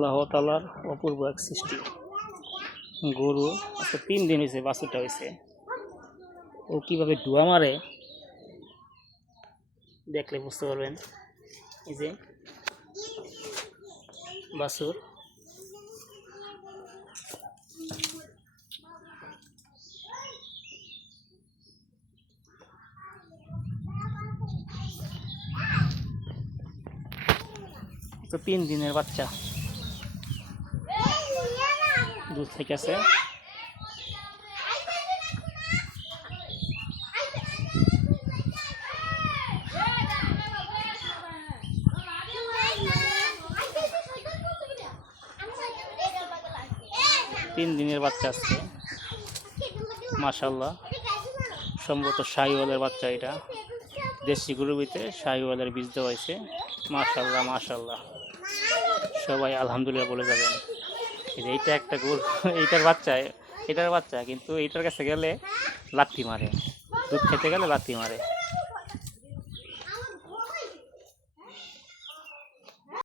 আল্লাহ তাআলার অপূর্ব এক সৃষ্টি। গরু আজকে 3 দিন হয়েছে, বাছুরটা হয়েছে। ও কীভাবে ডুয়া মারে দেখলে বুঝতে পারবেন। এই যে বাছুর, তো 3 দিনের বাচ্চা, দুধ থেকে আছে। তিন দিনের বাচ্চা আছে, মাশাআল্লাহ। সম্ভবত শাহিওয়ালের বাচ্চা, এটা দেশি গরুর ভিতরে শাহিওয়ালের বীজ দেওয়া হয়েছে। মাশাআল্লাহ মাশাআল্লাহ, সবাই আলহামদুলিল্লাহ বলে যাবেন। এইটা একটা গরু, এটার বাচ্চা কিন্তু এইটার কাছে গেলে লাথি মারে, দুধ খেতে গেলে লাথি মারে।